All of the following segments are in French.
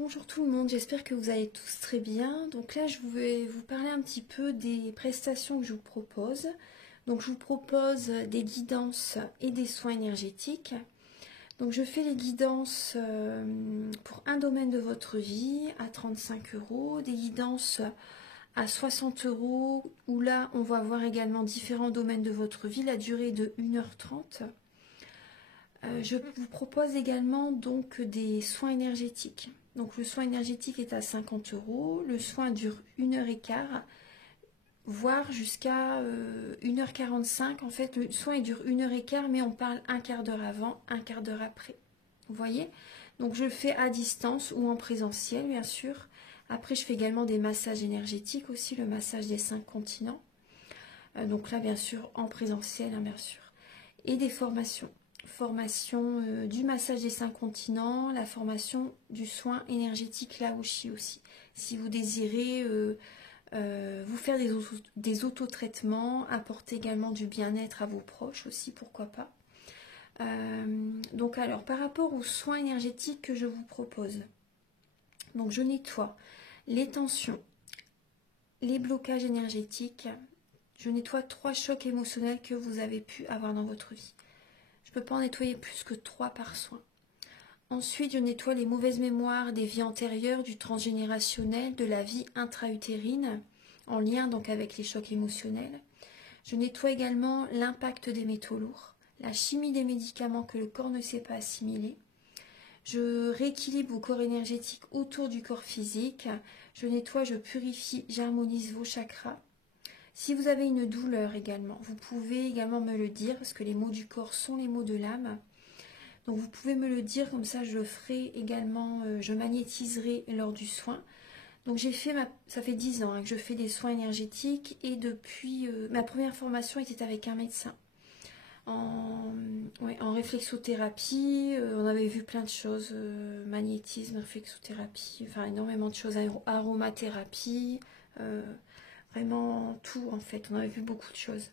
Bonjour tout le monde, j'espère que vous allez tous très bien. Donc là, je vais vous parler un petit peu des prestations que je vous propose. Donc je vous propose des guidances et des soins énergétiques. Donc je fais les guidances pour un domaine de votre vie à 35 €, des guidances à 60 € où là, on va voir également différents domaines de votre vie, la durée est de 1h30. Je vous propose également donc des soins énergétiques. Donc le soin énergétique est à 50 €, le soin dure 1h15, voire jusqu'à 1h45. En fait, le soin il dure 1h15, mais on parle un quart d'heure avant, un quart d'heure après. Vous voyez? Donc je le fais à distance ou en présentiel, bien sûr. Après, je fais également des massages énergétiques aussi, le massage des 5 continents. Donc là, bien sûr, en présentiel, hein, bien sûr. Et des formations. Formation du massage des 5 continents, la formation du soin énergétique Laoshi aussi. Si vous désirez vous faire des autotraitements, apporter également du bien-être à vos proches aussi, pourquoi pas. Donc alors, par rapport aux soins énergétiques que je vous propose, donc je nettoie les tensions, les blocages énergétiques, je nettoie 3 chocs émotionnels que vous avez pu avoir dans votre vie. Je ne peux pas en nettoyer plus que 3 par soin. Ensuite, je nettoie les mauvaises mémoires des vies antérieures, du transgénérationnel, de la vie intra-utérine, en lien donc avec les chocs émotionnels. Je nettoie également l'impact des métaux lourds, la chimie des médicaments que le corps ne sait pas assimiler. Je rééquilibre vos corps énergétiques autour du corps physique. Je nettoie, je purifie, j'harmonise vos chakras. Si vous avez une douleur également, vous pouvez également me le dire, parce que les mots du corps sont les mots de l'âme. Donc vous pouvez me le dire, comme ça je ferai également, je magnétiserai lors du soin. Donc j'ai fait, ça fait 10 ans que je fais des soins énergétiques et depuis, ma première formation était avec un médecin. En réflexothérapie, on avait vu plein de choses, magnétisme, réflexothérapie, enfin énormément de choses, aromathérapie, vraiment tout en fait, on avait vu beaucoup de choses.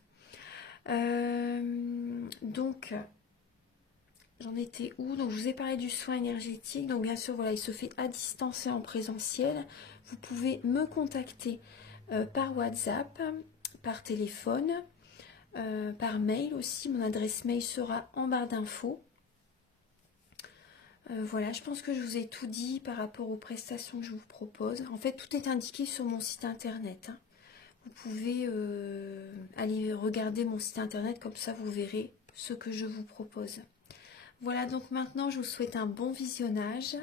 Donc, j'en étais où? Donc, je vous ai parlé du soin énergétique. Donc, bien sûr, voilà, il se fait à distance et en présentiel. Vous pouvez me contacter par WhatsApp, par téléphone, par mail aussi. Mon adresse mail sera en barre d'infos. Voilà, je pense que je vous ai tout dit par rapport aux prestations que je vous propose. En fait, tout est indiqué sur mon site internet, hein. Vous pouvez aller regarder mon site internet, comme ça vous verrez ce que je vous propose. Voilà, donc maintenant je vous souhaite un bon visionnage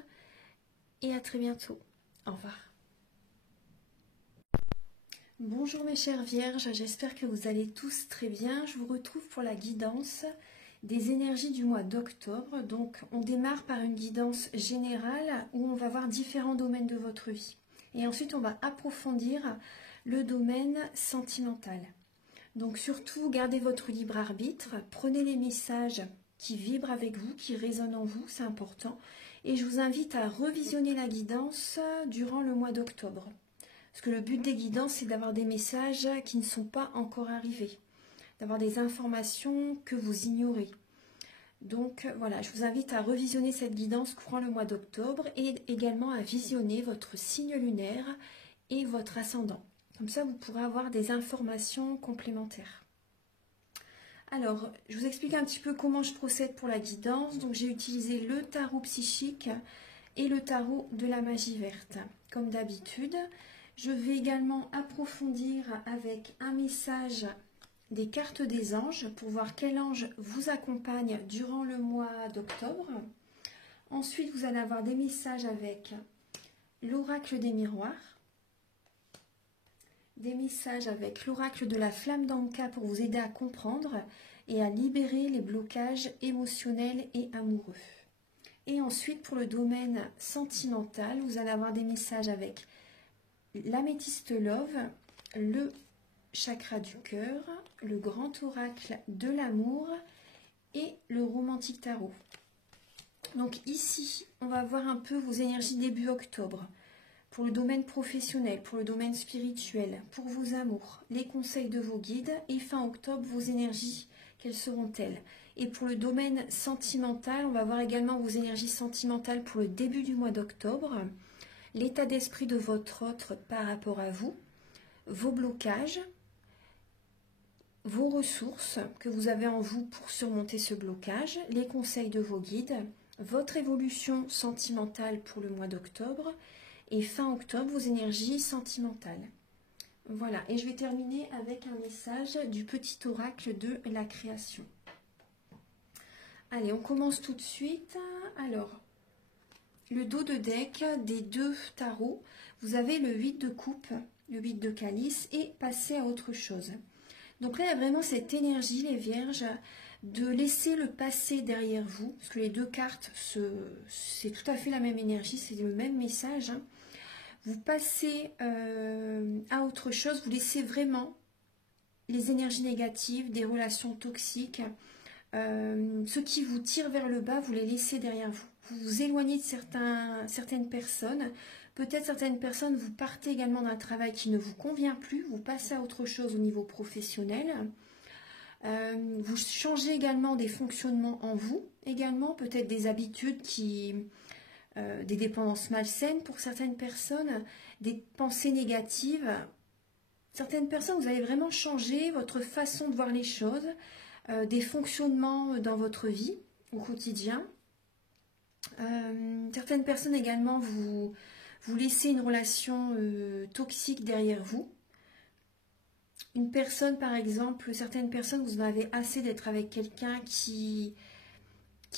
et à très bientôt. Au revoir. Bonjour mes chères vierges, j'espère que vous allez tous très bien. Je vous retrouve pour la guidance des énergies du mois d'octobre. Donc on démarre par une guidance générale où on va voir différents domaines de votre vie. Et ensuite on va approfondir le domaine sentimental. Donc surtout, gardez votre libre arbitre, prenez les messages qui vibrent avec vous, qui résonnent en vous, c'est important. Et je vous invite à revisionner la guidance durant le mois d'octobre. Parce que le but des guidances, c'est d'avoir des messages qui ne sont pas encore arrivés, d'avoir des informations que vous ignorez. Donc voilà, je vous invite à revisionner cette guidance courant le mois d'octobre et également à visionner votre signe lunaire et votre ascendant. Comme ça, vous pourrez avoir des informations complémentaires. Alors, je vous explique un petit peu comment je procède pour la guidance. Donc, j'ai utilisé le tarot psychique et le tarot de la magie verte. Comme d'habitude, je vais également approfondir avec un message des cartes des anges pour voir quel ange vous accompagne durant le mois d'octobre. Ensuite, vous allez avoir des messages avec l'oracle des miroirs, des messages avec l'oracle de la flamme d'Anka pour vous aider à comprendre et à libérer les blocages émotionnels et amoureux. Et ensuite, pour le domaine sentimental, vous allez avoir des messages avec l'améthyste love, le chakra du cœur, le grand oracle de l'amour et le romantique tarot. Donc ici, on va voir un peu vos énergies début octobre. Pour le domaine professionnel, pour le domaine spirituel, pour vos amours, les conseils de vos guides et fin octobre, vos énergies, quelles seront-elles? Et pour le domaine sentimental, on va voir également vos énergies sentimentales pour le début du mois d'octobre. l'état d'esprit de votre autre par rapport à vous, vos blocages, vos ressources que vous avez en vous pour surmonter ce blocage, les conseils de vos guides, votre évolution sentimentale pour le mois d'octobre et fin octobre, vos énergies sentimentales. Voilà, et je vais terminer avec un message du petit oracle de la création. Allez, on commence tout de suite. Alors, le dos de deck des 2 tarots, vous avez le 8 de coupe, le 8 de calice et passer à autre chose. Donc là, il y a vraiment cette énergie, les vierges, de laisser le passé derrière vous, parce que les 2 cartes, c'est tout à fait la même énergie, c'est le même message. Hein. Vous passez à autre chose, vous laissez vraiment les énergies négatives, des relations toxiques, ce qui vous tire vers le bas, vous les laissez derrière vous. Vous vous éloignez de certaines personnes. Peut-être certaines personnes, vous partez également d'un travail qui ne vous convient plus, vous passez à autre chose au niveau professionnel. Vous changez également des fonctionnements en vous, également peut-être des habitudes des dépendances malsaines pour certaines personnes, des pensées négatives. Certaines personnes, vous allez vraiment changer votre façon de voir les choses, des fonctionnements dans votre vie au quotidien. Certaines personnes également, vous laissez une relation toxique derrière vous. Une personne, par exemple, certaines personnes, vous en avez assez d'être avec quelqu'un qui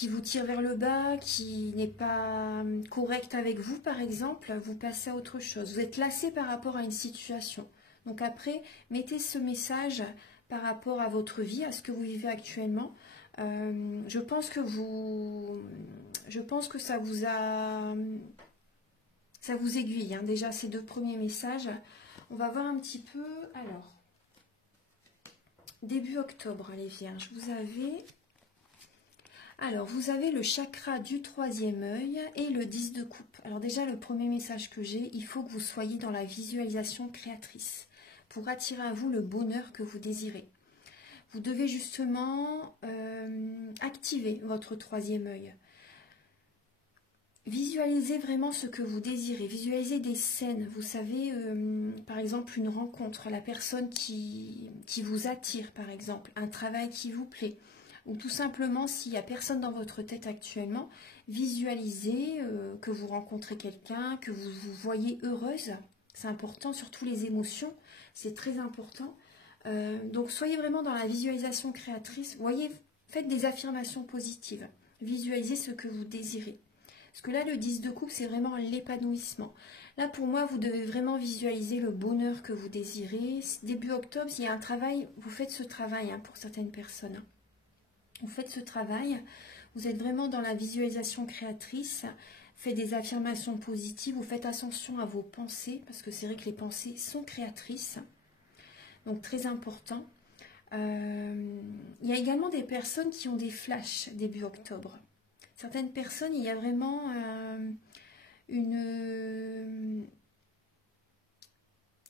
vous tire vers le bas, qui n'est pas correct avec vous, par exemple, vous passez à autre chose. Vous êtes lassé par rapport à une situation. Donc après, mettez ce message par rapport à votre vie, à ce que vous vivez actuellement. Je pense que ça vous aiguille, hein, déjà ces 2 premiers messages. On va voir un petit peu. Alors, début octobre, les vierges, vous avez le chakra du 3e œil et le 10 de coupe. Alors déjà, le premier message que j'ai, il faut que vous soyez dans la visualisation créatrice pour attirer à vous le bonheur que vous désirez. Vous devez justement activer votre 3e œil. Visualisez vraiment ce que vous désirez. Visualisez des scènes. Vous savez, par exemple, une rencontre, la personne qui vous attire, par exemple, un travail qui vous plaît. Ou tout simplement, s'il n'y a personne dans votre tête actuellement, visualisez que vous rencontrez quelqu'un, que vous vous voyez heureuse. C'est important, surtout les émotions, c'est très important. Donc soyez vraiment dans la visualisation créatrice. Voyez, faites des affirmations positives. Visualisez ce que vous désirez. Parce que là, le 10 de coupe, c'est vraiment l'épanouissement. Là, pour moi, vous devez vraiment visualiser le bonheur que vous désirez. Début octobre, s'il y a un travail, vous faites ce travail hein, pour certaines personnes. Vous faites ce travail, vous êtes vraiment dans la visualisation créatrice, faites des affirmations positives, vous faites attention à vos pensées, parce que c'est vrai que les pensées sont créatrices, donc très important. Il y a également des personnes qui ont des flashs début octobre. Certaines personnes, il y a vraiment une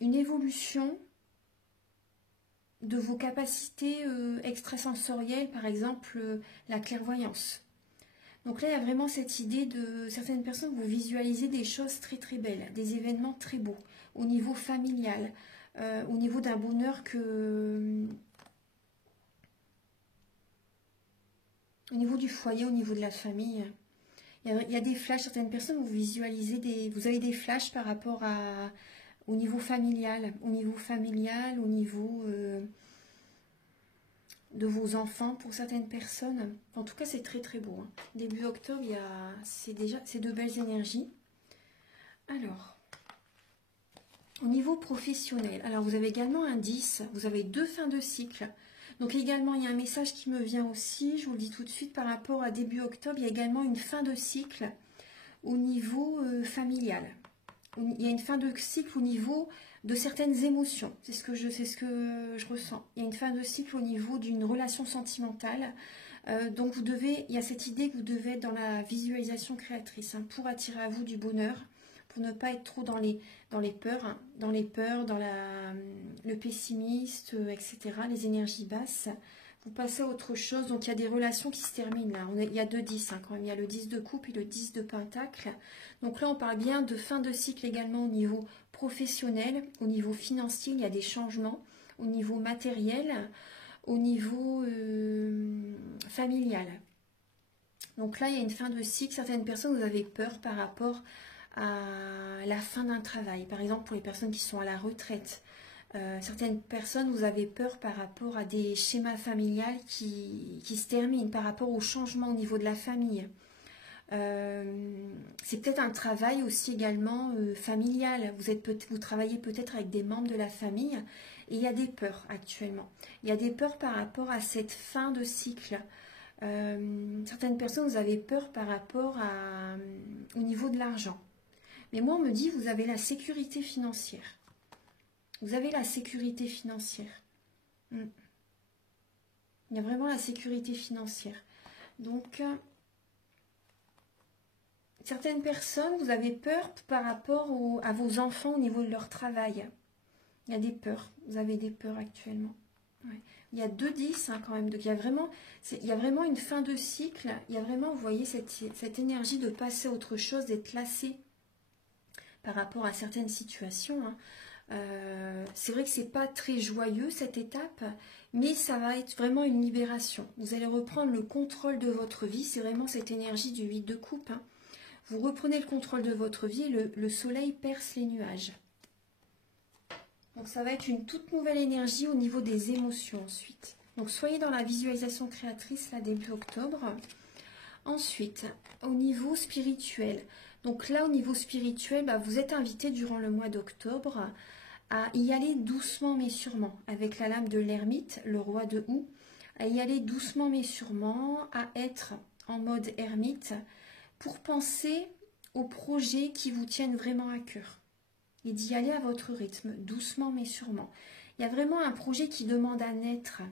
évolution de vos capacités extrasensorielles, par exemple la clairvoyance. Donc là, il y a vraiment cette idée de certaines personnes, vous visualisez des choses très très belles, des événements très beaux, au niveau familial, au niveau d'un bonheur au niveau du foyer, au niveau de la famille. Il y a des flashs, certaines personnes, vous visualisez vous avez des flashs par rapport au niveau familial, au niveau de vos enfants pour certaines personnes. En tout cas, c'est très très beau. Hein. Début octobre, c'est de belles énergies. Alors, au niveau professionnel, alors vous avez également un 10, vous avez 2 fins de cycle. Donc également, il y a un message qui me vient aussi, je vous le dis tout de suite, par rapport à début octobre, il y a également une fin de cycle au niveau familial. Il y a une fin de cycle au niveau de certaines émotions. C'est ce que je ressens. Il y a une fin de cycle au niveau d'une relation sentimentale. Donc il y a cette idée que vous devez être dans la visualisation créatrice hein, pour attirer à vous du bonheur, pour ne pas être trop dans les peurs, hein, dans le pessimiste, etc., les énergies basses. Vous passez à autre chose. Donc, il y a des relations qui se terminent là. Il y a 2 10 hein, quand même. Il y a le 10 de coupe et le 10 de pentacle. Donc là, on parle bien de fin de cycle également au niveau professionnel, au niveau financier. Il y a des changements au niveau matériel, au niveau familial. Donc là, il y a une fin de cycle. Certaines personnes, vous avez peur par rapport à la fin d'un travail. Par exemple, pour les personnes qui sont à la retraite. Certaines personnes, vous avez peur par rapport à des schémas familiales qui se terminent, par rapport au changement au niveau de la famille. C'est peut-être un travail aussi également familial. Vous travaillez peut-être avec des membres de la famille et il y a des peurs actuellement. Il y a des peurs par rapport à cette fin de cycle. Certaines personnes, vous avez peur par rapport au niveau de l'argent. Mais moi, on me dit, vous avez la sécurité financière. Vous avez la sécurité financière. Il y a vraiment la sécurité financière. Donc, certaines personnes, vous avez peur par rapport à vos enfants au niveau de leur travail. Il y a des peurs. Vous avez des peurs actuellement. Ouais. Il y a 2 10 hein, quand même. Donc, il y a vraiment une fin de cycle. Il y a vraiment, vous voyez, cette énergie de passer à autre chose, d'être lassé par rapport à certaines situations. Hein. C'est vrai que c'est pas très joyeux cette étape, mais ça va être vraiment une libération. Vous allez reprendre le contrôle de votre vie. C'est vraiment cette énergie du 8 de coupe. Hein. Vous reprenez le contrôle de votre vie et le soleil perce les nuages. Donc ça va être une toute nouvelle énergie au niveau des émotions ensuite. Donc soyez dans la visualisation créatrice là début octobre. Ensuite, au niveau spirituel. Donc là, au niveau spirituel, vous êtes invité durant le mois d'octobre à y aller doucement mais sûrement. Avec la lame de l'ermite, le roi de houx, à y aller doucement mais sûrement, à être en mode ermite pour penser aux projets qui vous tiennent vraiment à cœur. Et d'y aller à votre rythme, doucement mais sûrement. Il y a vraiment un projet qui demande à naître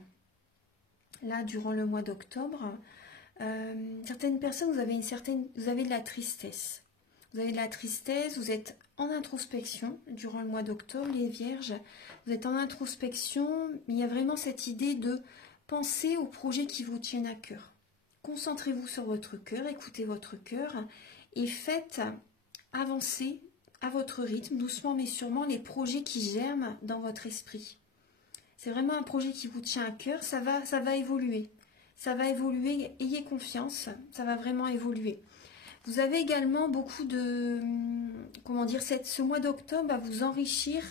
là durant le mois d'octobre. Certaines personnes, vous avez de la tristesse. Vous avez de la tristesse, vous êtes en introspection durant le mois d'octobre, les vierges. Vous êtes en introspection, mais il y a vraiment cette idée de penser aux projets qui vous tiennent à cœur. Concentrez-vous sur votre cœur, écoutez votre cœur et faites avancer à votre rythme, doucement mais sûrement, les projets qui germent dans votre esprit. C'est vraiment un projet qui vous tient à cœur, ça va évoluer. Ça va évoluer, ayez confiance, ça va vraiment évoluer. Vous avez également beaucoup de... Comment dire, ce mois d'octobre va vous enrichir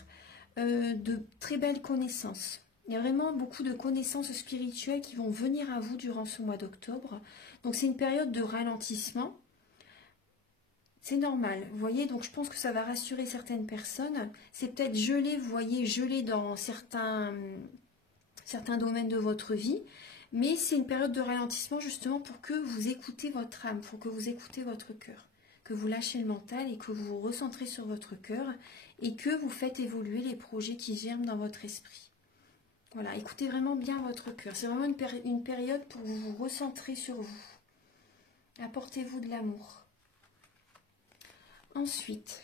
de très belles connaissances. Il y a vraiment beaucoup de connaissances spirituelles qui vont venir à vous durant ce mois d'octobre. Donc c'est une période de ralentissement. C'est normal, vous voyez, donc je pense que ça va rassurer certaines personnes. C'est peut-être gelé, vous voyez, gelé dans certains domaines de votre vie. Mais c'est une période de ralentissement justement pour que vous écoutez votre âme, pour que vous écoutez votre cœur, que vous lâchez le mental et que vous vous recentrez sur votre cœur et que vous faites évoluer les projets qui germent dans votre esprit. Voilà, écoutez vraiment bien votre cœur. C'est vraiment une période pour vous vous recentrer sur vous. Apportez-vous de l'amour. Ensuite,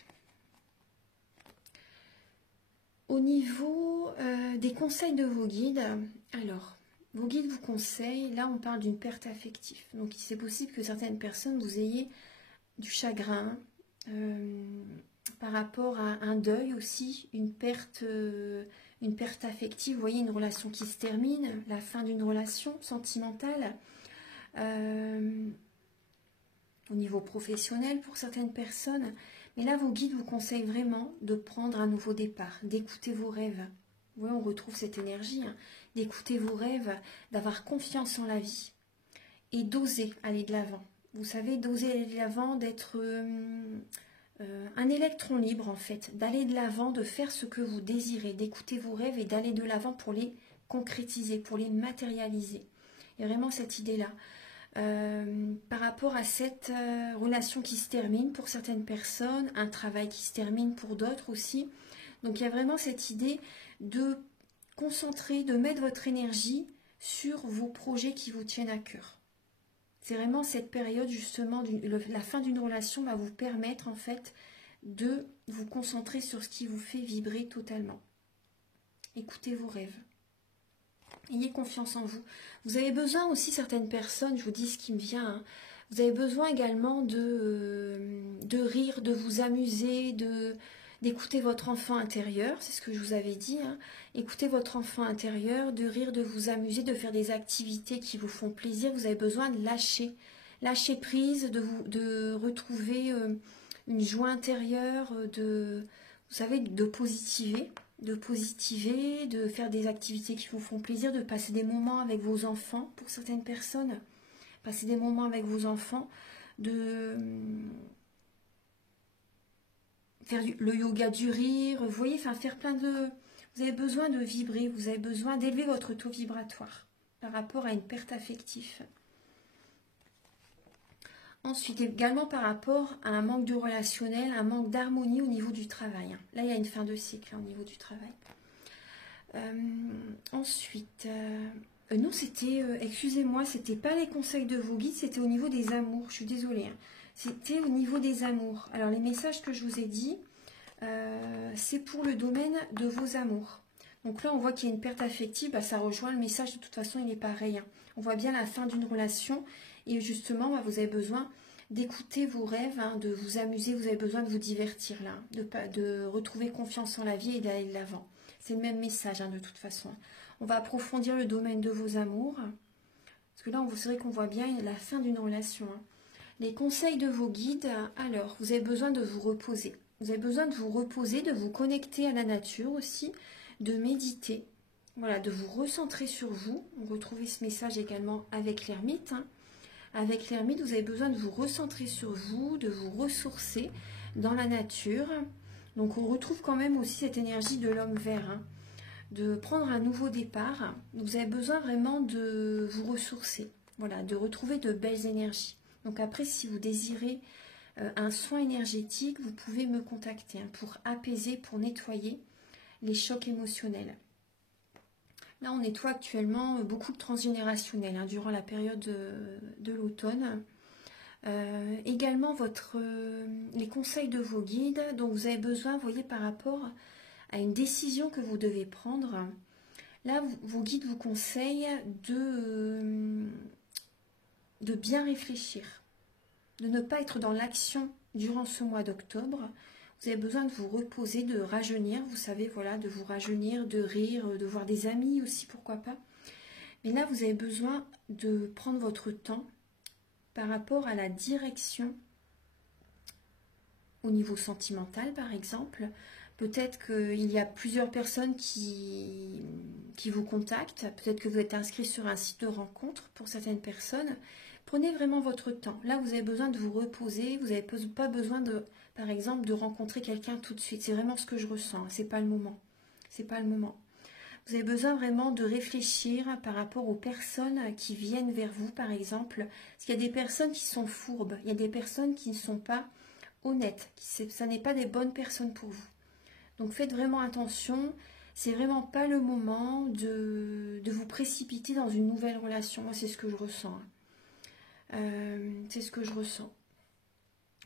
au niveau des conseils de vos guides, alors... Vos guides vous conseillent, là on parle d'une perte affective. Donc c'est possible que certaines personnes vous ayez du chagrin par rapport à un deuil aussi, une perte affective. Vous voyez une relation qui se termine, la fin d'une relation sentimentale. Au niveau professionnel pour certaines personnes. Mais là vos guides vous conseillent vraiment de prendre un nouveau départ, d'écouter vos rêves. Vous voyez, on retrouve cette énergie, hein, d'écouter vos rêves, d'avoir confiance en la vie et d'oser aller de l'avant. Vous savez, d'oser aller de l'avant, d'être un électron libre en fait, d'aller de l'avant, de faire ce que vous désirez, d'écouter vos rêves et d'aller de l'avant pour les concrétiser, pour les matérialiser. Il y a vraiment cette idée-là. Par rapport à cette relation qui se termine pour certaines personnes, un travail qui se termine pour d'autres aussi. Donc il y a vraiment cette idée de concentrer, de mettre votre énergie sur vos projets qui vous tiennent à cœur. C'est vraiment cette période justement, la fin d'une relation va vous permettre en fait de vous concentrer sur ce qui vous fait vibrer totalement. Écoutez vos rêves. Ayez confiance en vous. Vous avez besoin aussi, certaines personnes, je vous dis ce qui me vient, hein, vous avez besoin également de rire, de vous amuser, d'écouter votre enfant intérieur, c'est ce que je vous avais dit, hein. Écoutez votre enfant intérieur, de rire, de vous amuser, de faire des activités qui vous font plaisir. Vous avez besoin de lâcher prise, de retrouver une joie intérieure, vous savez, de positiver, de faire des activités qui vous font plaisir, de passer des moments avec vos enfants pour certaines personnes, passer des moments avec vos enfants, de faire le yoga du rire, vous voyez, enfin faire plein de... Vous avez besoin de vibrer, vous avez besoin d'élever votre taux vibratoire par rapport à une perte affective. Ensuite, également par rapport à un manque de relationnel, un manque d'harmonie au niveau du travail. Là, il y a une fin de cycle au niveau du travail. Ensuite, non, c'était, excusez-moi, c'était pas les conseils de vos guides, c'était au niveau des amours. Je suis désolée. Hein. C'était au niveau des amours. Alors, les messages que je vous ai dit, c'est pour le domaine de vos amours. Donc là, on voit qu'il y a une perte affective, bah, ça rejoint le message, de toute façon, il est pareil. Hein. On voit bien la fin d'une relation. Et justement, bah, vous avez besoin d'écouter vos rêves, hein, de vous amuser, vous avez besoin de vous divertir là, de retrouver confiance en la vie et d'aller de l'avant. C'est le même message hein, de toute façon. On va approfondir le domaine de vos amours. Parce que là, c'est vrai qu'on voit bien la fin d'une relation. Hein. Les conseils de vos guides, alors, vous avez besoin de vous reposer. Vous avez besoin de vous reposer, de vous connecter à la nature aussi, de méditer. Voilà, de vous recentrer sur vous. On retrouve ce message également avec l'ermite. Hein. Avec l'ermite, vous avez besoin de vous recentrer sur vous, de vous ressourcer dans la nature. Donc on retrouve quand même aussi cette énergie de l'homme vert, hein, de prendre un nouveau départ. Vous avez besoin vraiment de vous ressourcer, voilà, de retrouver de belles énergies. Donc après, si vous désirez un soin énergétique, vous pouvez me contacter hein, pour apaiser, pour nettoyer les chocs émotionnels. Là, on nettoie actuellement beaucoup de transgénérationnel hein, durant la période de l'automne. Également, les conseils de vos guides dont vous avez besoin, vous voyez, par rapport à une décision que vous devez prendre. Là, vos guides vous conseillent de bien réfléchir, de ne pas être dans l'action durant ce mois d'octobre. Vous avez besoin de vous reposer, de rajeunir, vous savez, voilà, de vous rajeunir, de rire, de voir des amis aussi, pourquoi pas. Mais là, vous avez besoin de prendre votre temps par rapport à la direction au niveau sentimental, par exemple. Peut-être qu'il y a plusieurs personnes qui vous contactent, peut-être que vous êtes inscrit sur un site de rencontre pour certaines personnes. Prenez vraiment votre temps. Là, vous avez besoin de vous reposer, vous n'avez pas besoin de... Par exemple, de rencontrer quelqu'un tout de suite. C'est vraiment ce que je ressens. C'est pas le moment. C'est pas le moment. Vous avez besoin vraiment de réfléchir par rapport aux personnes qui viennent vers vous, par exemple. Parce qu'il y a des personnes qui sont fourbes. Il y a des personnes qui ne sont pas honnêtes. Ça n'est pas des bonnes personnes pour vous. Donc faites vraiment attention. C'est vraiment pas le moment de vous précipiter dans une nouvelle relation. Moi, c'est ce que je ressens. C'est ce que je ressens.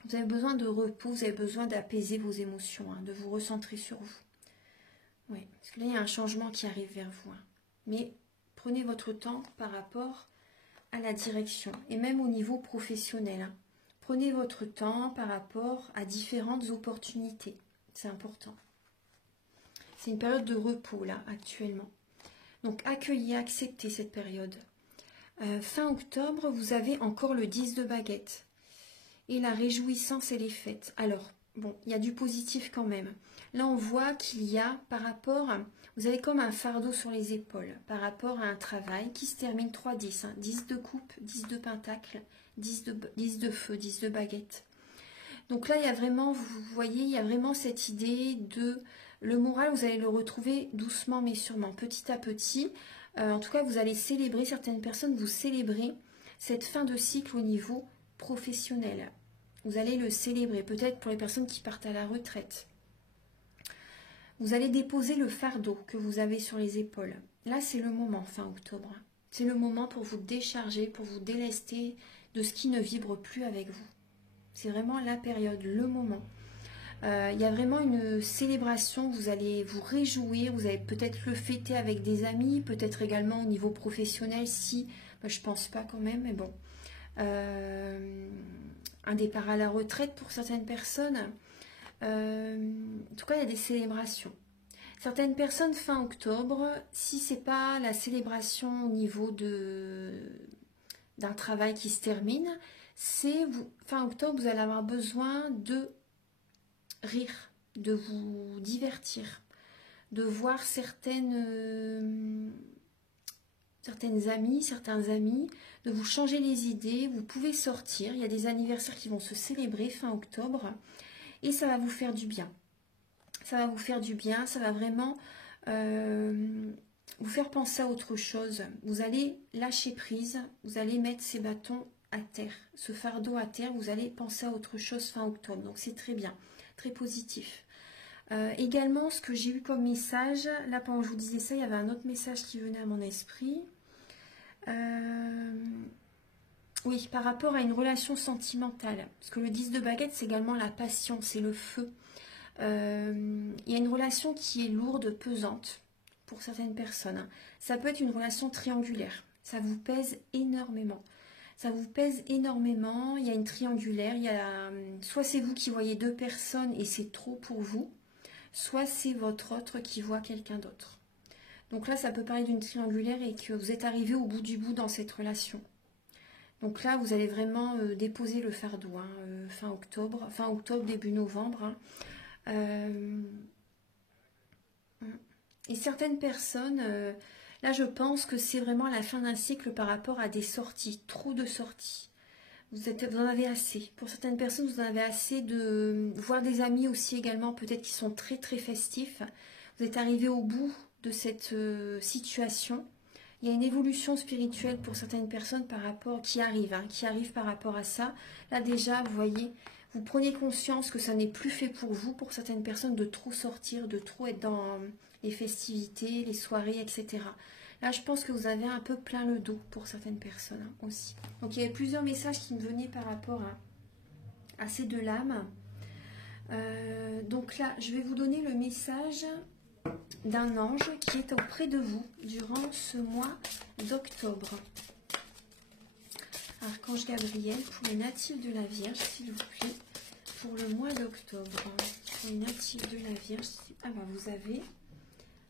Vous avez besoin de repos, vous avez besoin d'apaiser vos émotions, hein, de vous recentrer sur vous. Oui, parce que là, il y a un changement qui arrive vers vous. Hein. Mais prenez votre temps par rapport à la direction, et même au niveau professionnel. Hein. Prenez votre temps par rapport à différentes opportunités. C'est important. C'est une période de repos, là, actuellement. Donc, accueillez, acceptez cette période. Fin octobre, vous avez encore le 10 de baguette. Et la réjouissance et les fêtes. Alors, bon, il y a du positif quand même. Là, on voit qu'il y a, par rapport, vous avez comme un fardeau sur les épaules, par rapport à un travail qui se termine 3-10. Hein, 10 de coupe, 10 de pentacle, 10 de feu, 10 de baguette. Donc là, il y a vraiment, vous voyez, il y a vraiment cette idée de... Le moral, vous allez le retrouver doucement mais sûrement, petit à petit. En tout cas, vous allez célébrer, certaines personnes, vous célébrez cette fin de cycle au niveau professionnel. Vous allez le célébrer, peut-être pour les personnes qui partent à la retraite. Vous allez déposer le fardeau que vous avez sur les épaules. Là, c'est le moment, fin octobre. C'est le moment pour vous décharger, pour vous délester de ce qui ne vibre plus avec vous. C'est vraiment la période, le moment. Il y a vraiment une célébration, vous allez vous réjouir, vous allez peut-être le fêter avec des amis, peut-être également au niveau professionnel si, je pense pas quand même, mais bon. Un départ à la retraite pour certaines personnes. En tout cas, il y a des célébrations. Certaines personnes fin octobre, si c'est pas la célébration au niveau d'un travail qui se termine, c'est fin octobre, vous allez avoir besoin de rire, de vous divertir, de voir certains amis, de vous changer les idées. Vous pouvez sortir, il y a des anniversaires qui vont se célébrer fin octobre et ça va vous faire du bien. Ça va vous faire du bien, ça va vraiment vous faire penser à autre chose. Vous allez lâcher prise, vous allez mettre ces bâtons à terre, ce fardeau à terre, vous allez penser à autre chose fin octobre. Donc c'est très bien, très positif. Également, ce que j'ai eu comme message, là pendant que je vous disais ça, il y avait un autre message qui venait à mon esprit. Oui, par rapport à une relation sentimentale. Parce que le 10 de baguette, c'est également la passion, c'est le feu. Il y a une relation qui est lourde, pesante pour certaines personnes. Ça peut être une relation triangulaire. Ça vous pèse énormément. Ça vous pèse énormément. Il y a une triangulaire. Soit c'est vous qui voyez deux personnes et c'est trop pour vous, soit c'est votre autre qui voit quelqu'un d'autre. Donc là, ça peut parler d'une triangulaire et que vous êtes arrivé au bout du bout dans cette relation. Donc là, vous allez vraiment déposer le fardeau, fin octobre, début novembre. Et certaines personnes, là je pense que c'est vraiment la fin d'un cycle par rapport à des sorties, trop de sorties. Vous en avez assez. Pour certaines personnes, vous en avez assez de voir des amis aussi également, peut-être qui sont très très festifs. Vous êtes arrivé au bout de cette situation. Il y a une évolution spirituelle pour certaines personnes qui arrive par rapport à ça. Là déjà, vous voyez, vous prenez conscience que ça n'est plus fait pour vous, pour certaines personnes, de trop sortir, de trop être dans les festivités, les soirées, etc. Là, je pense que vous avez un peu plein le dos pour certaines personnes aussi. Donc, il y avait plusieurs messages qui me venaient par rapport à ces deux lames. Donc là, je vais vous donner le message d'un ange qui est auprès de vous durant ce mois d'octobre. Archange Gabriel, pour les natifs de la Vierge, s'il vous plaît, pour le mois d'octobre. Pour les natifs de la Vierge, vous avez,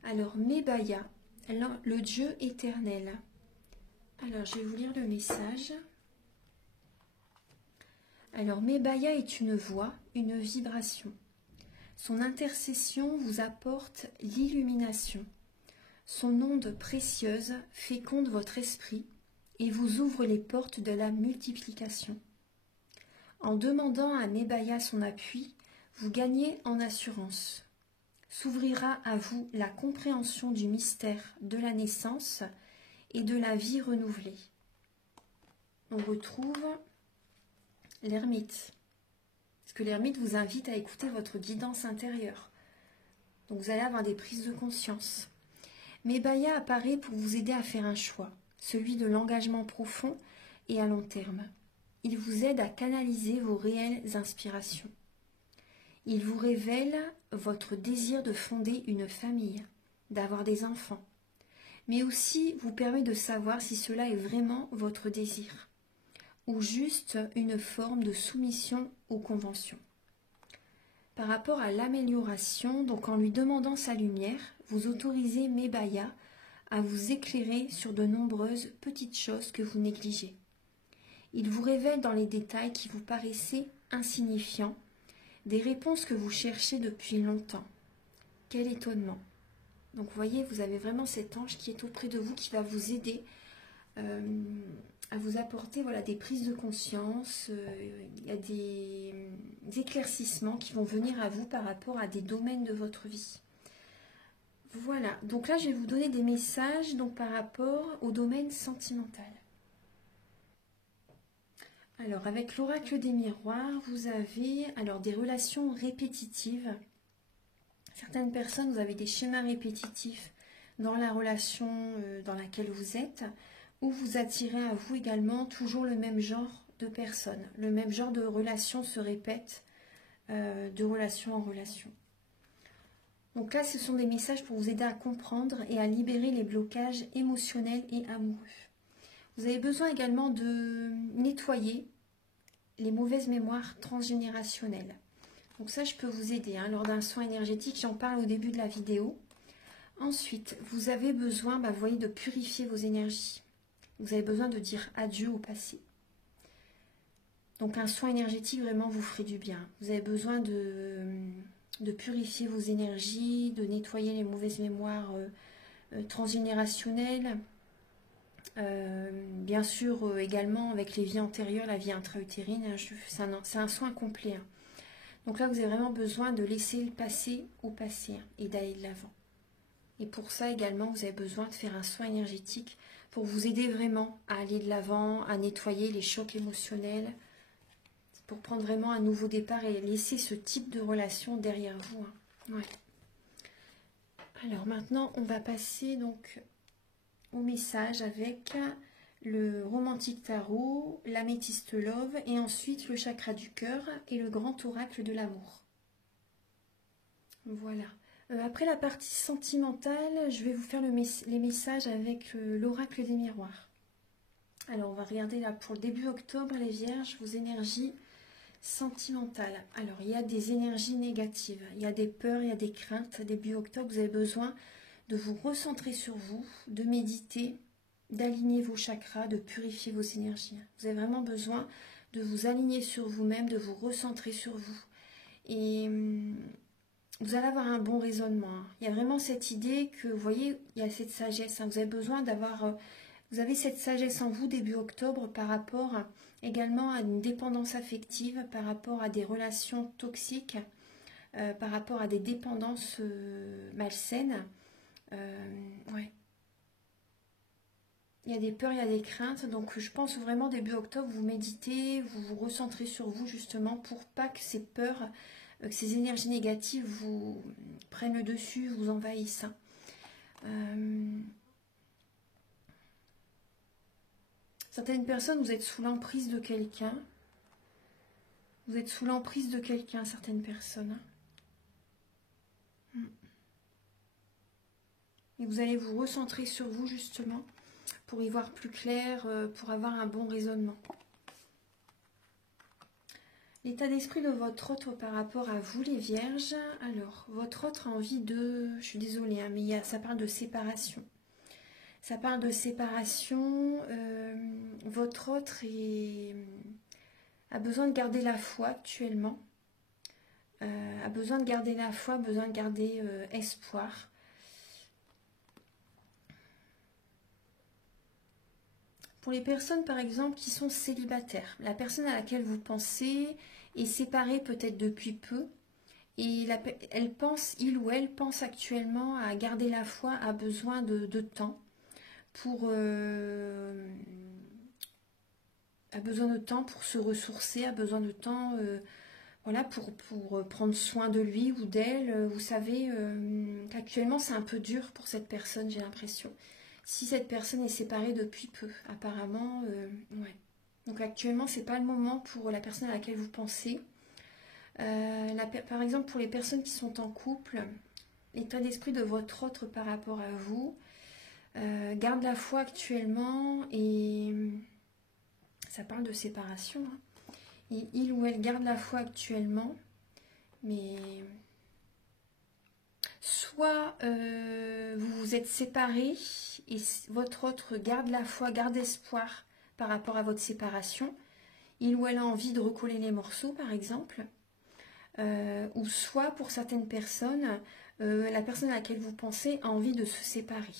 alors, Mébaya, le Dieu éternel. Alors, je vais vous lire le message. Alors, Mébaya est une voix, une vibration. Son intercession vous apporte l'illumination. Son onde précieuse féconde votre esprit et vous ouvre les portes de la multiplication. En demandant à Mébaya son appui, vous gagnez en assurance. S'ouvrira à vous la compréhension du mystère de la naissance et de la vie renouvelée. On retrouve l'ermite. Parce que l'ermite vous invite à écouter votre guidance intérieure. Donc vous allez avoir des prises de conscience. Mébaya apparaît pour vous aider à faire un choix, celui de l'engagement profond et à long terme. Il vous aide à canaliser vos réelles inspirations. Il vous révèle votre désir de fonder une famille, d'avoir des enfants, mais aussi vous permet de savoir si cela est vraiment votre désir, ou juste une forme de soumission aux conventions. Par rapport à l'amélioration, donc en lui demandant sa lumière, vous autorisez Mébaya à vous éclairer sur de nombreuses petites choses que vous négligez. Il vous révèle dans les détails qui vous paraissaient insignifiants des réponses que vous cherchez depuis longtemps. Quel étonnement! Donc vous voyez, vous avez vraiment cet ange qui est auprès de vous, qui va vous aider à vous apporter des prises de conscience. Il y a des éclaircissements qui vont venir à vous par rapport à des domaines de votre vie. Voilà, donc là je vais vous donner des messages par rapport au domaine sentimental. Alors avec l'oracle des miroirs, vous avez des relations répétitives. Certaines personnes, vous avez des schémas répétitifs dans la relation dans laquelle vous êtes, ou vous attirez à vous également toujours le même genre de personnes. Le même genre de relation se répète de relation en relation. Donc là, ce sont des messages pour vous aider à comprendre et à libérer les blocages émotionnels et amoureux. Vous avez besoin également de nettoyer les mauvaises mémoires transgénérationnelles. Donc ça, je peux vous aider lors d'un soin énergétique. J'en parle au début de la vidéo. Ensuite, vous avez besoin, vous voyez, de purifier vos énergies. Vous avez besoin de dire adieu au passé. Donc un soin énergétique vraiment vous ferait du bien. Vous avez besoin de purifier vos énergies, de nettoyer les mauvaises mémoires transgénérationnelles. Bien sûr également avec les vies antérieures, la vie intra-utérine, c'est un soin complet. Donc là vous avez vraiment besoin de laisser le passé au passé et d'aller de l'avant. Et pour ça également vous avez besoin de faire un soin énergétique pour vous aider vraiment à aller de l'avant, à nettoyer les chocs émotionnels, pour prendre vraiment un nouveau départ et laisser ce type de relation derrière vous. Ouais. Alors maintenant on va passer donc au message avec le romantique tarot, l'améthyste love et ensuite le chakra du cœur et le grand oracle de l'amour. Voilà. Après la partie sentimentale, je vais vous faire les messages avec l'oracle des miroirs. Alors on va regarder là pour le début octobre les vierges, vos énergies sentimentales. Alors il y a des énergies négatives, il y a des peurs, il y a des craintes. Début octobre, vous avez besoin de vous recentrer sur vous, de méditer, d'aligner vos chakras, de purifier vos énergies. Vous avez vraiment besoin de vous aligner sur vous-même, de vous recentrer sur vous. Et vous allez avoir un bon raisonnement. Il y a vraiment cette idée que, vous voyez, il y a cette sagesse. Vous avez besoin d'avoir... Vous avez cette sagesse en vous début octobre par rapport également à une dépendance affective, par rapport à des relations toxiques, par rapport à des dépendances malsaines. Ouais. Il y a des peurs, il y a des craintes. Donc je pense vraiment début octobre, vous méditez, vous vous recentrez sur vous justement pour pas que ces peurs, que ces énergies négatives vous prennent le dessus, vous envahissent. Certaines personnes, vous êtes sous l'emprise de quelqu'un. Vous êtes sous l'emprise de quelqu'un, certaines personnes. Et vous allez vous recentrer sur vous, justement, pour y voir plus clair, pour avoir un bon raisonnement. L'état d'esprit de votre autre par rapport à vous, les vierges. Alors, votre autre a envie de... Je suis désolée, mais ça parle de séparation. Ça parle de séparation. Votre autre a besoin de garder la foi actuellement. A besoin de garder la foi, besoin de garder espoir. Pour les personnes, par exemple, qui sont célibataires, la personne à laquelle vous pensez est séparée peut-être depuis peu. Et il ou elle pense actuellement à garder la foi, a besoin de temps. A besoin de temps pour se ressourcer, a besoin de temps voilà, pour prendre soin de lui ou d'elle. Vous savez qu'actuellement c'est un peu dur pour cette personne, j'ai l'impression. Si cette personne est séparée depuis peu, apparemment, ouais. Donc actuellement c'est pas le moment pour la personne à laquelle vous pensez. Par exemple pour les personnes qui sont en couple, l'état d'esprit de votre autre par rapport à vous, garde la foi actuellement et ça parle de séparation. Et il ou elle garde la foi actuellement, mais soit vous vous êtes séparés et votre autre garde la foi, garde espoir par rapport à votre séparation. Il ou elle a envie de recoller les morceaux, par exemple. Ou soit pour certaines personnes, la personne à laquelle vous pensez a envie de se séparer.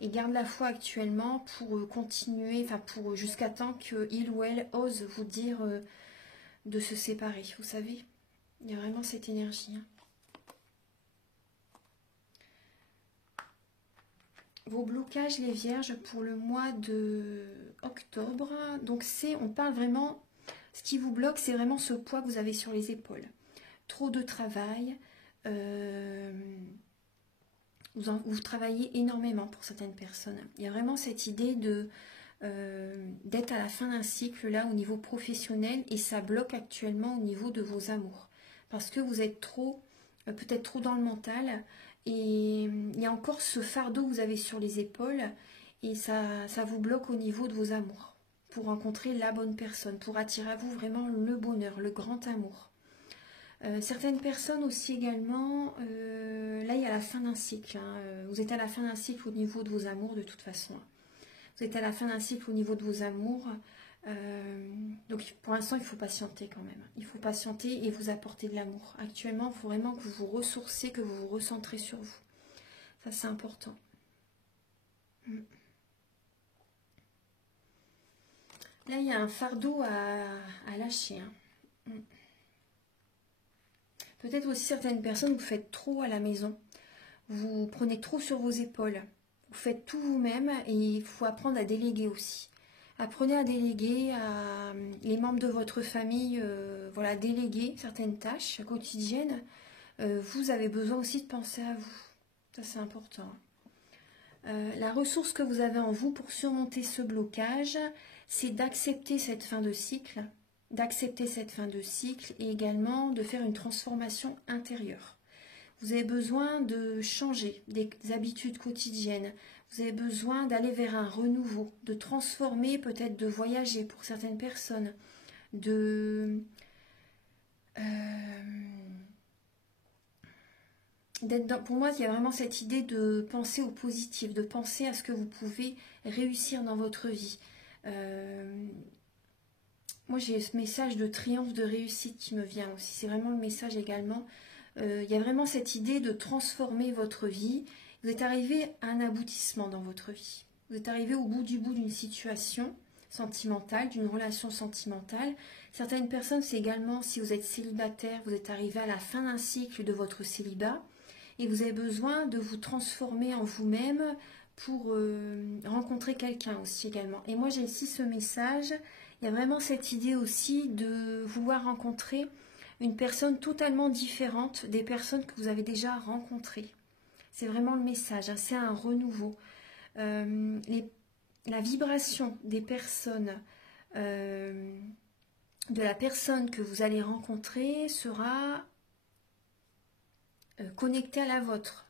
Et garde la foi actuellement pour continuer, enfin pour jusqu'à temps qu'il ou elle ose vous dire de se séparer. Vous savez, il y a vraiment cette énergie. Vos blocages, les vierges, pour le mois de octobre. Donc on parle vraiment, ce qui vous bloque, c'est vraiment ce poids que vous avez sur les épaules. Trop de travail. Vous travaillez énormément pour certaines personnes. Il y a vraiment cette idée de d'être à la fin d'un cycle là au niveau professionnel et ça bloque actuellement au niveau de vos amours. Parce que vous êtes trop, peut-être trop dans le mental et il y a encore ce fardeau que vous avez sur les épaules et ça vous bloque au niveau de vos amours pour rencontrer la bonne personne, pour attirer à vous vraiment le bonheur, le grand amour. Certaines personnes aussi également, là il y a la fin d'un cycle, hein, vous êtes à la fin d'un cycle au niveau de vos amours de toute façon. Vous êtes à la fin d'un cycle au niveau de vos amours, donc pour l'instant il faut patienter quand même. Il faut patienter et vous apporter de l'amour. Actuellement il faut vraiment que vous vous ressourcez, que vous vous recentrez sur vous. Ça c'est important. Là il y a un fardeau à lâcher. Hein. Peut-être aussi certaines personnes, vous faites trop à la maison. Vous prenez trop sur vos épaules. Vous faites tout vous-même et il faut apprendre à déléguer aussi. Apprenez à déléguer à les membres de votre famille, voilà, déléguer certaines tâches quotidiennes. Vous avez besoin aussi de penser à vous. Ça, c'est important. La ressource que vous avez en vous pour surmonter ce blocage, c'est d'accepter cette fin de cycle, et également de faire une transformation intérieure. Vous avez besoin de changer des habitudes quotidiennes. Vous avez besoin d'aller vers un renouveau, de transformer, peut-être de voyager pour certaines personnes, pour moi, il y a vraiment cette idée de penser au positif, de penser à ce que vous pouvez réussir dans votre vie. Moi, j'ai ce message de triomphe, de réussite qui me vient aussi. C'est vraiment le message également. Il y a vraiment cette idée de transformer votre vie. Vous êtes arrivé à un aboutissement dans votre vie. Vous êtes arrivé au bout du bout d'une situation sentimentale, d'une relation sentimentale. Certaines personnes, c'est également, si vous êtes célibataire, vous êtes arrivé à la fin d'un cycle de votre célibat et vous avez besoin de vous transformer en vous-même pour rencontrer quelqu'un aussi également. Et moi, j'ai ici ce message. Il y a vraiment cette idée aussi de vouloir rencontrer une personne totalement différente des personnes que vous avez déjà rencontrées. C'est vraiment le message, hein, c'est un renouveau. La vibration des personnes, de la personne que vous allez rencontrer sera connectée à la vôtre.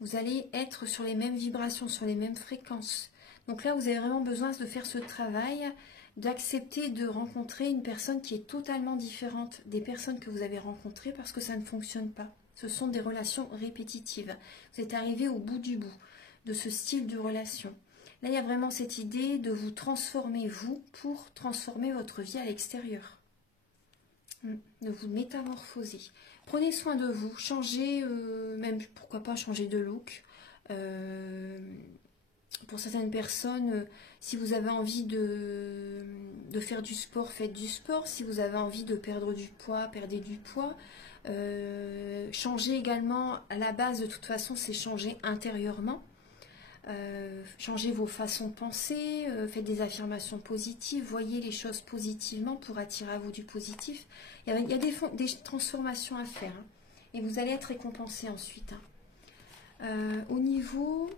Vous allez être sur les mêmes vibrations, sur les mêmes fréquences. Donc là, vous avez vraiment besoin de faire ce travail, d'accepter de rencontrer une personne qui est totalement différente des personnes que vous avez rencontrées parce que ça ne fonctionne pas. Ce sont des relations répétitives. Vous êtes arrivé au bout du bout de ce style de relation. Là, il y a vraiment cette idée de vous transformer, vous, pour transformer votre vie à l'extérieur. De vous métamorphoser. Prenez soin de vous, changez, même pourquoi pas changer de look. Pour certaines personnes, si vous avez envie de faire du sport, faites du sport. Si vous avez envie de perdre du poids, perdez du poids. Changer également, à la base de toute façon, c'est changer intérieurement. Changez vos façons de penser, faites des affirmations positives, voyez les choses positivement pour attirer à vous du positif. Il y a des transformations à faire, hein, et vous allez être récompensé ensuite. Hein. Au niveau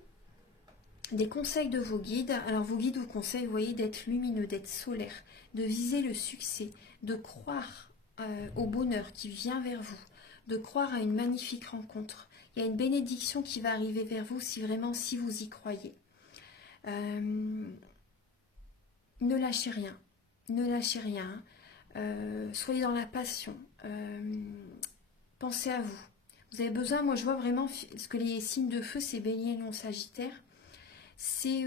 des conseils de vos guides, alors vos guides vous conseillent, vous voyez, d'être lumineux, d'être solaire, de viser le succès, de croire au bonheur qui vient vers vous, de croire à une magnifique rencontre. Il y a une bénédiction qui va arriver vers vous si vous y croyez. Ne lâchez rien. Ne lâchez rien. Soyez dans la passion. Pensez à vous. Vous avez besoin, moi je vois vraiment ce que les signes de feu, c'est Bélier, Lion, Sagittaire. C'est...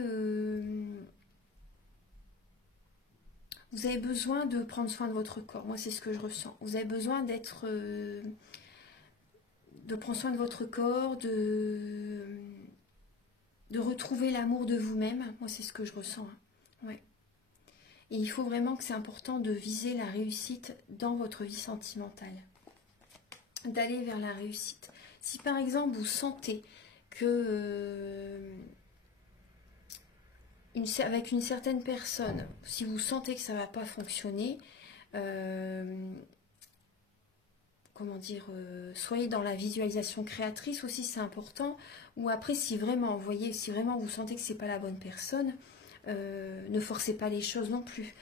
vous avez besoin de prendre soin de votre corps. Moi c'est ce que je ressens. Vous avez besoin d'être... de prendre soin de votre corps, de retrouver l'amour de vous-même. Moi, c'est ce que je ressens. Hein. Ouais. Et il faut vraiment que c'est important de viser la réussite dans votre vie sentimentale. D'aller vers la réussite. Si par exemple, vous sentez que... avec une certaine personne, si vous sentez que ça ne va pas fonctionner... comment dire, soyez dans la visualisation créatrice aussi, c'est important. Ou après, si vraiment, vous voyez, si vraiment vous sentez que c'est pas la bonne personne, Ne forcez pas les choses non plus.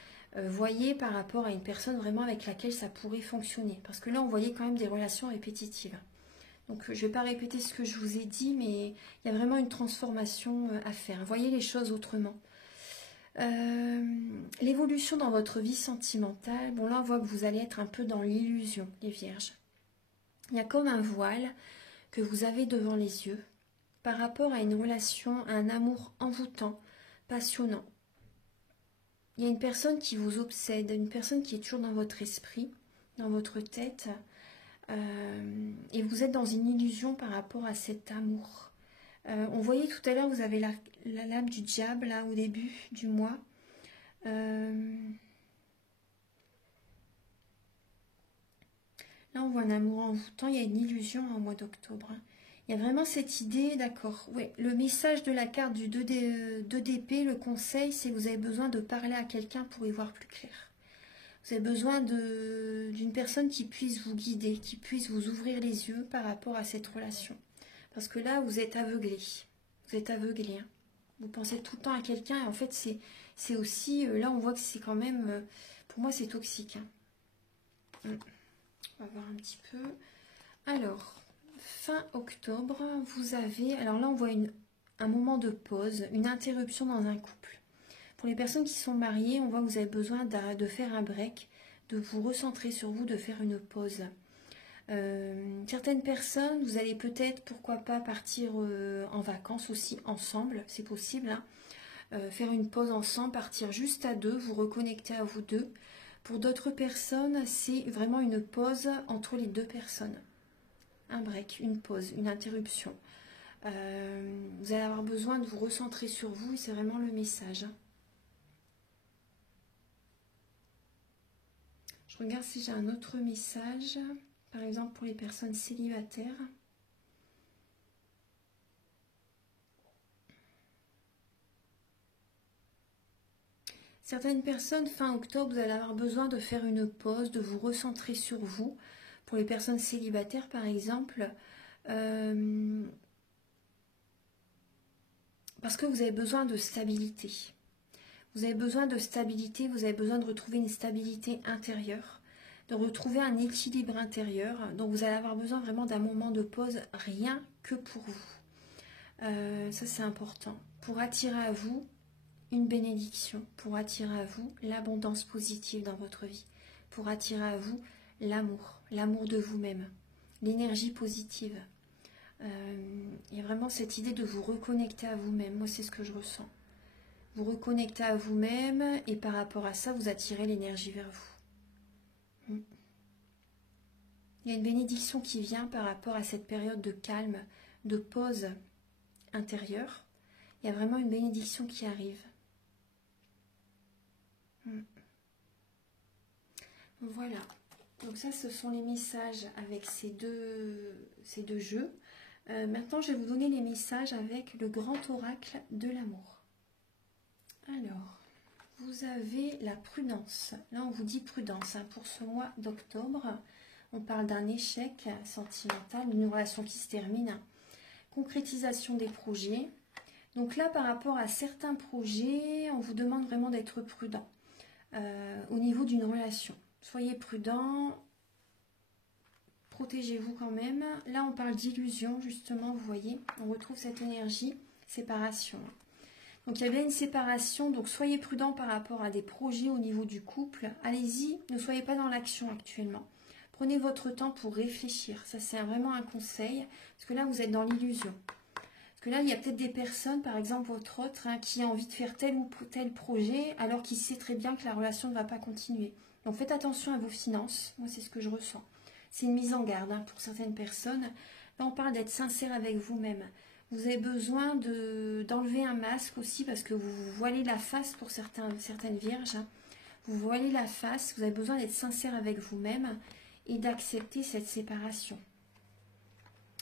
Voyez par rapport à une personne vraiment avec laquelle ça pourrait fonctionner. Parce que là, on voyait quand même des relations répétitives. Donc, je ne vais pas répéter ce que je vous ai dit, mais il y a vraiment une transformation à faire. Voyez les choses autrement. L'évolution dans votre vie sentimentale, bon là, on voit que vous allez être un peu dans l'illusion, les vierges. Il y a comme un voile que vous avez devant les yeux par rapport à une relation, à un amour envoûtant, passionnant. Il y a une personne qui vous obsède, une personne qui est toujours dans votre esprit, dans votre tête, et vous êtes dans une illusion par rapport à cet amour. On voyait tout à l'heure, vous avez la lame du diable là, au début du mois. Là, on voit un amour envoûtant, il y a une illusion au mois d'octobre. Il y a vraiment cette idée, d'accord. Oui, le message de la carte du 2 d'épée, le conseil, c'est que vous avez besoin de parler à quelqu'un pour y voir plus clair. Vous avez besoin d'une personne qui puisse vous guider, qui puisse vous ouvrir les yeux par rapport à cette relation. Parce que là, vous êtes aveuglé. Vous êtes aveuglé. Hein. Vous pensez tout le temps à quelqu'un et en fait, c'est aussi... là, on voit que c'est quand même... pour moi, c'est toxique. Hein. On va voir un petit peu. Alors... Fin octobre, vous avez, alors là on voit un moment de pause, une interruption dans un couple. Pour les personnes qui sont mariées, on voit que vous avez besoin de faire un break, de vous recentrer sur vous, de faire une pause. Certaines personnes, vous allez peut-être, pourquoi pas, partir en vacances aussi ensemble, c'est possible. Hein. Faire une pause ensemble, partir juste à deux, vous reconnecter à vous deux. Pour d'autres personnes, c'est vraiment une pause entre les deux personnes. Un break, une pause, une interruption. Vous allez avoir besoin de vous recentrer sur vous et c'est vraiment le message. Je regarde si j'ai un autre message, par exemple pour les personnes célibataires. Certaines personnes, fin octobre, vous allez avoir besoin de faire une pause, de vous recentrer sur vous. Pour les personnes célibataires, par exemple, parce que vous avez besoin de stabilité. Vous avez besoin de stabilité, vous avez besoin de retrouver une stabilité intérieure, de retrouver un équilibre intérieur. Donc vous allez avoir besoin vraiment d'un moment de pause, rien que pour vous. Ça c'est important. Pour attirer à vous une bénédiction, pour attirer à vous l'abondance positive dans votre vie, pour attirer à vous l'amour, l'amour de vous-même, l'énergie positive. Il y a vraiment cette idée de vous reconnecter à vous-même. Moi, c'est ce que je ressens. Vous reconnectez à vous-même et par rapport à ça, vous attirez l'énergie vers vous. Il y a une bénédiction qui vient par rapport à cette période de calme, de pause intérieure. Il y a vraiment une bénédiction qui arrive. Voilà. Donc ça, ce sont les messages avec ces deux jeux. Maintenant, je vais vous donner les messages avec le grand oracle de l'amour. Alors, vous avez la prudence. Là, on vous dit prudence. Hein, pour ce mois d'octobre, on parle d'un échec sentimental, d'une relation qui se termine. Concrétisation des projets. Donc là, par rapport à certains projets, on vous demande vraiment d'être prudent au niveau d'une relation. Soyez prudent. Protégez-vous quand même. Là, on parle d'illusion, justement, vous voyez. On retrouve cette énergie, séparation. Donc, il y a bien une séparation. Donc, soyez prudent par rapport à des projets au niveau du couple. Allez-y, ne soyez pas dans l'action actuellement. Prenez votre temps pour réfléchir. Ça, c'est vraiment un conseil. Parce que là, vous êtes dans l'illusion. Parce que là, il y a peut-être des personnes, par exemple votre autre, hein, qui a envie de faire tel ou tel projet, alors qu'il sait très bien que la relation ne va pas continuer. Donc, faites attention à vos finances. Moi, c'est ce que je ressens. C'est une mise en garde hein, pour certaines personnes. Là, on parle d'être sincère avec vous-même. Vous avez besoin d'enlever un masque aussi parce que vous vous voilez la face pour certaines vierges. Hein. Vous voilez la face, vous avez besoin d'être sincère avec vous-même et d'accepter cette séparation.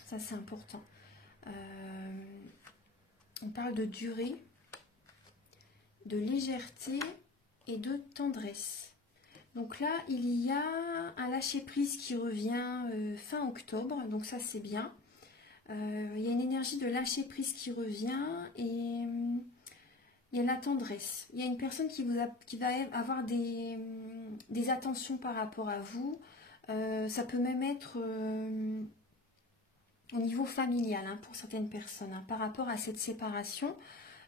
Ça, c'est important. On parle de durée, de légèreté et de tendresse. Donc là, il y a un lâcher-prise qui revient fin octobre, donc ça c'est bien. Il y a une énergie de lâcher-prise qui revient et il y a la tendresse. Il y a une personne qui va avoir des attentions par rapport à vous. Ça peut même être au niveau familial hein, pour certaines personnes. Hein. Par rapport à cette séparation,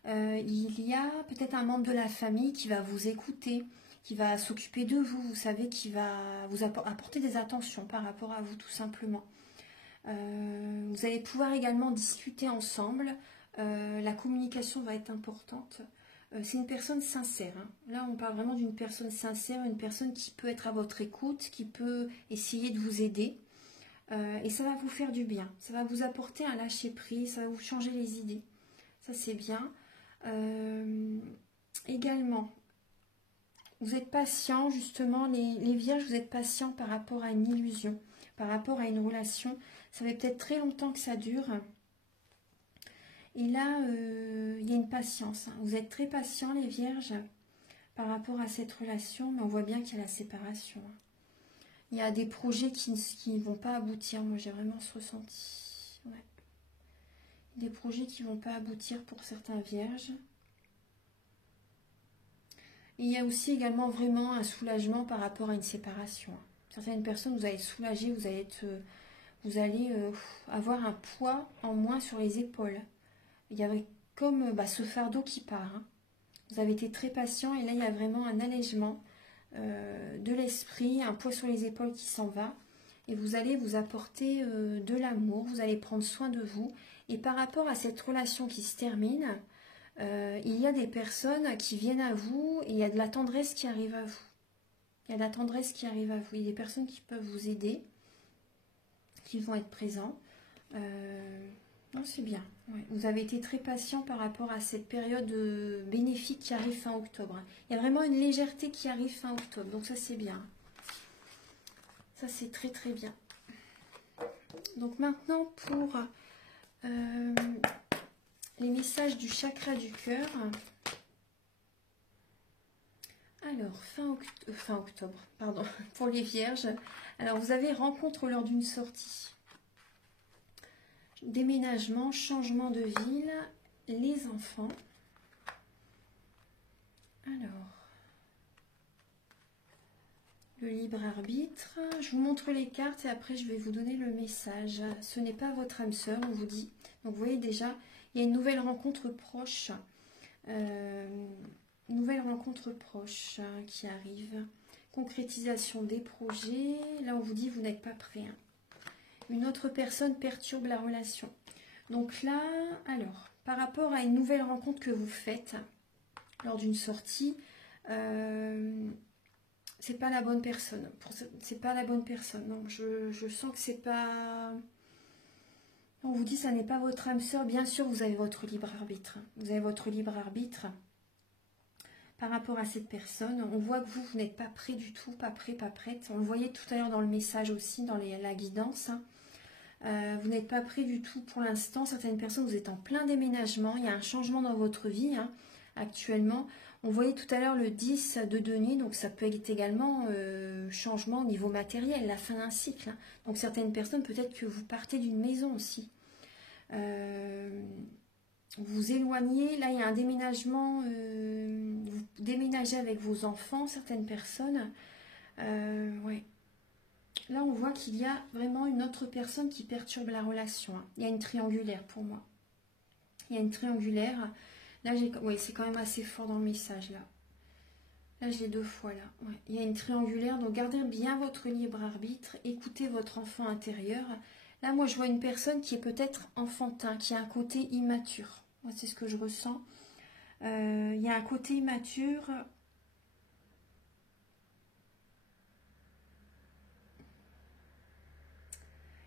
il y a peut-être un membre de la famille qui va vous écouter, qui va s'occuper de vous, vous savez, qui va vous apporter des attentions par rapport à vous tout simplement. Vous allez pouvoir également discuter ensemble. La communication va être importante. C'est une personne sincère. Hein. Là, on parle vraiment d'une personne sincère, une personne qui peut être à votre écoute, qui peut essayer de vous aider. Et ça va vous faire du bien. Ça va vous apporter un lâcher-prise, ça va vous changer les idées. Ça, c'est bien. Également, vous êtes patient, justement, les vierges, vous êtes patient par rapport à une illusion, par rapport à une relation. Ça fait peut-être très longtemps que ça dure. Et là, il y a une patience. Hein. Vous êtes très patient, les vierges, par rapport à cette relation, mais on voit bien qu'il y a la séparation. Hein. Il y a des projets qui ne vont pas aboutir. Moi, j'ai vraiment ce ressenti. Ouais. Des projets qui ne vont pas aboutir pour certains vierges. Et il y a aussi également vraiment un soulagement par rapport à une séparation. Hein. Certaines personnes, vous allez être soulagées, vous allez avoir un poids en moins sur les épaules. Il y avait comme ce fardeau qui part. Hein. Vous avez été très patient et là, il y a vraiment un allègement de l'esprit, un poids sur les épaules qui s'en va. Et vous allez vous apporter de l'amour, vous allez prendre soin de vous. Et par rapport à cette relation qui se termine, il y a des personnes qui viennent à vous et il y a de la tendresse qui arrive à vous. Il y a de la tendresse qui arrive à vous. Il y a des personnes qui peuvent vous aider, qui vont être présents. Non, c'est bien. Ouais. Vous avez été très patient par rapport à cette période bénéfique qui arrive fin octobre. Il y a vraiment une légèreté qui arrive fin octobre. Donc ça, c'est bien. Ça, c'est très très bien. Donc maintenant, pour les messages du chakra du cœur. Alors, fin octobre, pardon, pour les vierges. Alors, vous avez rencontre lors d'une sortie. Déménagement, changement de ville, les enfants. Alors, le libre arbitre. Je vous montre les cartes et après je vais vous donner le message. Ce n'est pas votre âme sœur, on vous dit. Donc, vous voyez déjà, il y a une nouvelle rencontre proche. Nouvelle rencontre proche qui arrive. Concrétisation des projets. Là, on vous dit, vous n'êtes pas prêt. Hein. Une autre personne perturbe la relation. Donc là, alors, par rapport à une nouvelle rencontre que vous faites lors d'une sortie, c'est pas la bonne personne. C'est pas la bonne personne. Non, je sens que c'est pas... On vous dit, ça n'est pas votre âme sœur. Bien sûr, vous avez votre libre arbitre. Vous avez votre libre arbitre par rapport à cette personne. On voit que vous n'êtes pas prêt du tout, pas prêt, pas prête. On le voyait tout à l'heure dans le message aussi, dans la guidance. Hein. Vous n'êtes pas prêt du tout pour l'instant. Certaines personnes, vous êtes en plein déménagement. Il y a un changement dans votre vie hein, actuellement. On voyait tout à l'heure le 10 de denier. Donc ça peut être également changement au niveau matériel, la fin d'un cycle. Hein. Donc certaines personnes, peut-être que vous partez d'une maison aussi. Vous éloignez. Là, il y a un déménagement. Vous déménagez avec vos enfants, certaines personnes. Ouais. Là, on voit qu'il y a vraiment une autre personne qui perturbe la relation. Hein. Il y a une triangulaire pour moi. Il y a une triangulaire. Là, ouais, c'est quand même assez fort dans le message, là. Là, je l'ai deux fois, là. Ouais. Il y a une triangulaire, donc gardez bien votre libre arbitre. Écoutez votre enfant intérieur. Là, moi, je vois une personne qui est peut-être enfantin, qui a un côté immature. Moi, c'est ce que je ressens. Il y a un côté immature...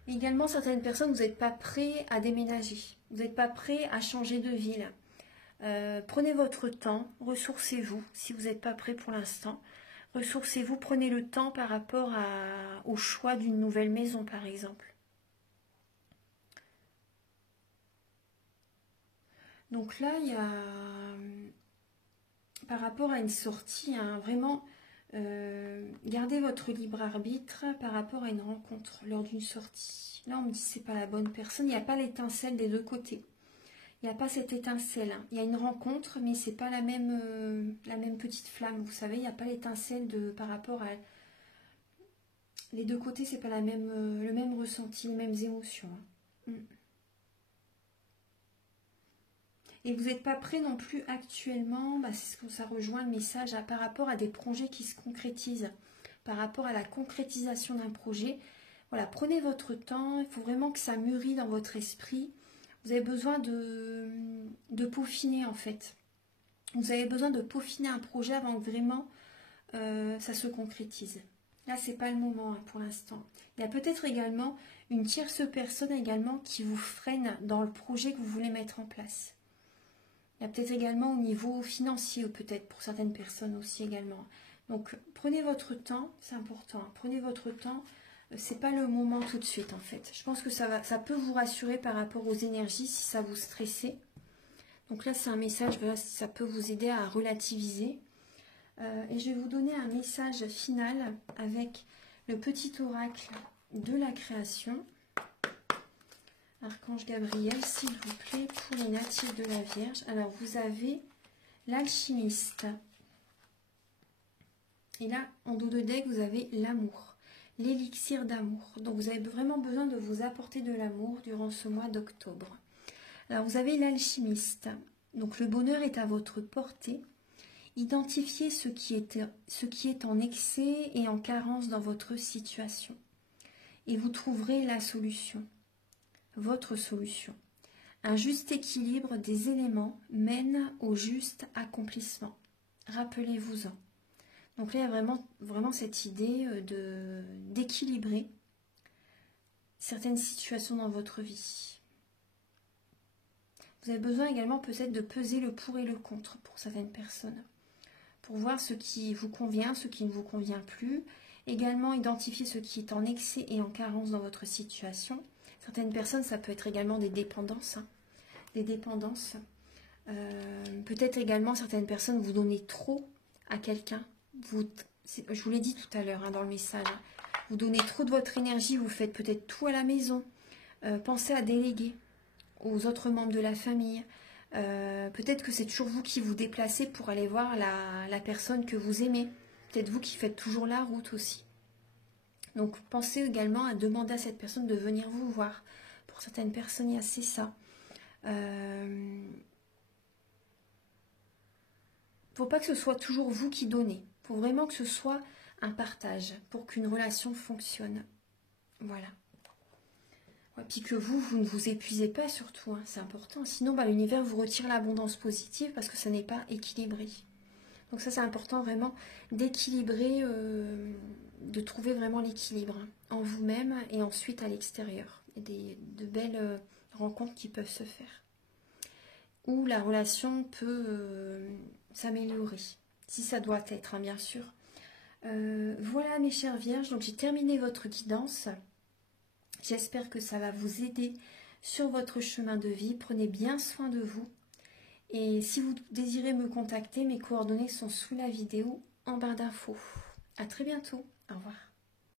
Également, certaines personnes, vous n'êtes pas prêts à déménager. Vous n'êtes pas prêts à changer de ville. Prenez votre temps, ressourcez-vous si vous n'êtes pas prêt pour l'instant. Ressourcez-vous, prenez le temps par rapport au choix d'une nouvelle maison, par exemple. Donc là, il y a, par rapport à une sortie, hein, vraiment... gardez votre libre arbitre par rapport à une rencontre lors d'une sortie. Là, on me dit que ce n'est pas la bonne personne. Il n'y a pas l'étincelle des deux côtés. Il n'y a pas cette étincelle. Hein. Il y a une rencontre, mais c'est pas la même petite flamme. Vous savez, il n'y a pas l'étincelle par rapport à... Les deux côtés, c'est pas le même ressenti, les mêmes émotions. Hein. Et vous n'êtes pas prêt non plus actuellement, c'est ce que ça rejoint le message par rapport à des projets qui se concrétisent, par rapport à la concrétisation d'un projet. Voilà, prenez votre temps, il faut vraiment que ça mûrit dans votre esprit. Vous avez besoin de peaufiner en fait. Vous avez besoin de peaufiner un projet avant que vraiment ça se concrétise. Là, c'est pas le moment hein, pour l'instant. Il y a peut-être également une tierce personne également qui vous freine dans le projet que vous voulez mettre en place. Il y a peut-être également au niveau financier, ou peut-être pour certaines personnes aussi également. Donc, prenez votre temps, c'est important. Hein. Prenez votre temps, c'est pas le moment tout de suite en fait. Je pense que ça peut vous rassurer par rapport aux énergies si ça vous stressait. Donc là, c'est un message, voilà, ça peut vous aider à relativiser. Et je vais vous donner un message final avec le petit oracle de la création. Archange Gabriel, s'il vous plaît, pour les natifs de la Vierge. Alors, vous avez l'alchimiste. Et là, en dos de deck, vous avez l'amour, l'élixir d'amour. Donc, vous avez vraiment besoin de vous apporter de l'amour durant ce mois d'octobre. Alors, vous avez l'alchimiste. Donc, le bonheur est à votre portée. Identifiez ce qui est en excès et en carence dans votre situation. Et vous trouverez la solution, votre solution. Un juste équilibre des éléments mène au juste accomplissement. Rappelez-vous-en. Donc là, il y a vraiment cette idée d'équilibrer certaines situations dans votre vie. Vous avez besoin également peut-être de peser le pour et le contre pour certaines personnes. Pour voir ce qui vous convient, ce qui ne vous convient plus. Également identifier ce qui est en excès et en carence dans votre situation. Certaines personnes, ça peut être également des dépendances. Hein, des dépendances. Peut-être également certaines personnes, vous donnez trop à quelqu'un. Je vous l'ai dit tout à l'heure hein, dans le message. Vous donnez trop de votre énergie, vous faites peut-être tout à la maison. Pensez à déléguer aux autres membres de la famille. Peut-être que c'est toujours vous qui vous déplacez pour aller voir la personne que vous aimez. Peut-être vous qui faites toujours la route aussi. Donc pensez également à demander à cette personne de venir vous voir. Pour certaines personnes, c'est ça. Faut pas que ce soit toujours vous qui donnez. Il faut vraiment que ce soit un partage pour qu'une relation fonctionne. Voilà. Et puis que vous ne vous épuisez pas surtout, hein, c'est important. Sinon, l'univers vous retire l'abondance positive parce que ça n'est pas équilibré. Donc ça, c'est important vraiment d'équilibrer, de trouver vraiment l'équilibre hein, en vous-même et ensuite à l'extérieur. De belles rencontres qui peuvent se faire. Où la relation peut s'améliorer, si ça doit être, hein, bien sûr. Voilà mes chères vierges, donc j'ai terminé votre guidance. J'espère que ça va vous aider sur votre chemin de vie. Prenez bien soin de vous. Et si vous désirez me contacter, mes coordonnées sont sous la vidéo en barre d'infos. À très bientôt. Au revoir.